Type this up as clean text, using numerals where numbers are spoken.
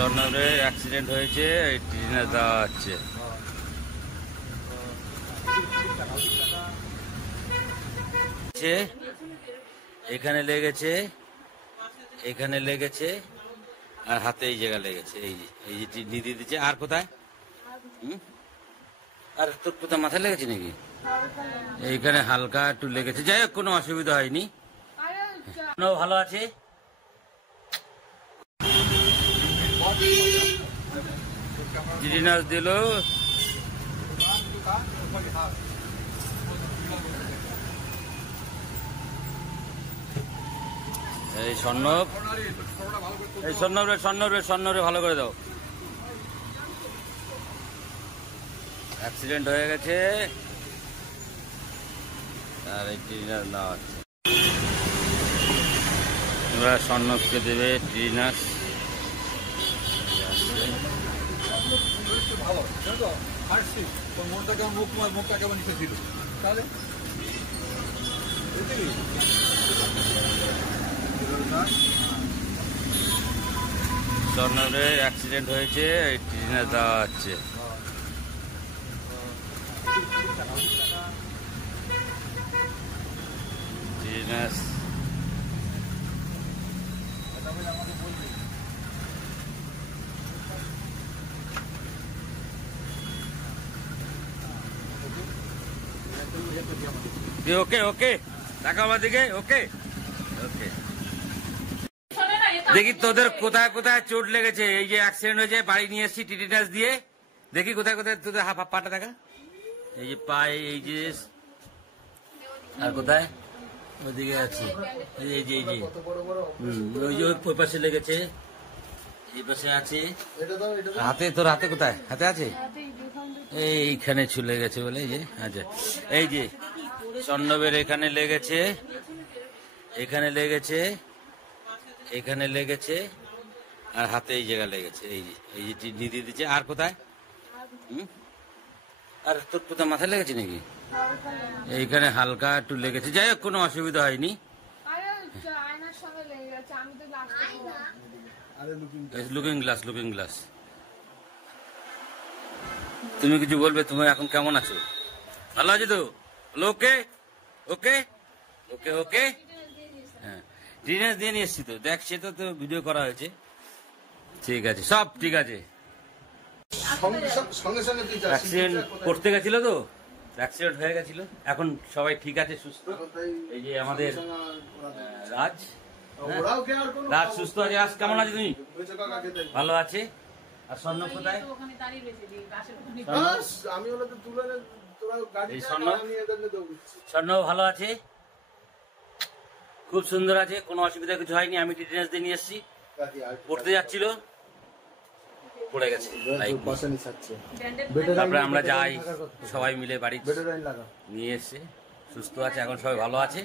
স্বর্ণরে accident হয়েছে, treatment দেওয়া হচ্ছে। এখানে লেগেছে, এখানে লেগেছে, আর হাতে এই জায়গা লেগেছে। এই যে দিদি দিচ্ছে। আর কোথায়? আর তোর কোথায় মাথায় লেগেছে নাকি? এইখানে হালকা একটু লেগেছে, যাই হোক কোনো অসুবিধা হয়নি, ভালো আছে। জিডিনাস দিল। এই স্বর্ণব, এই স্বর্ণরে ভালো করে দাও। অ্যাক্সিডেন্ট হয়ে গেছে আর এই ট্রিনাস নেওয়া হচ্ছে। এবার স্বর্ণবকে দেবে ট্রিনাস। স্বর্ণরে অ্যাক্সিডেন্ট হয়েছে, এই ট্রিনাস দেওয়া হচ্ছে। ট্রিনাস ওকে ওকে, টাকা আমার দিকে। ওকে ওকে, দেখি তোদের কোথায় কোথায় চোট লেগেছে। এই যে অ্যাক্সিডেন্ট হয়েছে, বাড়ি নিয়ে এসছি টিটিনাস দিয়ে। দেখি কোথায় কোথায় তোদের পাটা দেখা। এই যে পায়ে, এই যে, আর কোথায়? ওইদিকে আছে, এই যে ওই যে ওই পাশে লেগেছে, এই পাশে আছে। হাতে, তোর হাতে কোথায়? হাতে আছে, এইখানে ছুলে গেছে বলে। এই যে, আচ্ছা, এই যে স্বর্ণবের এখানে লেগেছে, এখানে লেগেছে, এখানে লেগেছে, আর হাতে এই জায়গা লেগেছে। এই যে দিদি দিচ্ছে। আর কোথায়? আর তোর কোথায় মাথায় লেগেছে নাকি? এইখানে হালকা একটু লেগেছে, যাই হোক কোনো অসুবিধা হয়নি। Looking glass, looking glass. তুমি কিছু বলবে? তুমি এখন কেমন আছো? ভালো আছো তো? ওকে ওকে ওকে ওকে। হ্যাঁ, ট্রিনাস দিয়ে নিয়ে এসছি তো, দেখ, সে তো ভিডিও করা হয়েছে। ঠিক আছে, সব ঠিক আছে। অ্যাক্সিডেন্ট করতে গেছিল তো, অ্যাক্সিডেন্ট হয়ে গেছিল, এখন সবাই ঠিক আছে, সুস্থ। এই যে আমাদের রাজ, রাজ সুস্থ আছে। আজ কেমন আছে তুমি? ভালো আছে। আর স্বর্ণ কোথায়? স্বর্ণ ভালো আছে, খুব সুন্দর আছে, কোনো অসুবিধা কিছু হয়নি। আমি ট্রিটমেন্ট দিয়ে নিয়ে এসেছি, পড়তে যাচ্ছিল, পড়ে গেছে। তারপরে আমরা যাই, সবাই মিলে বাড়ি নিয়ে এসছে, সুস্থ আছে এখন, সবাই ভালো আছে।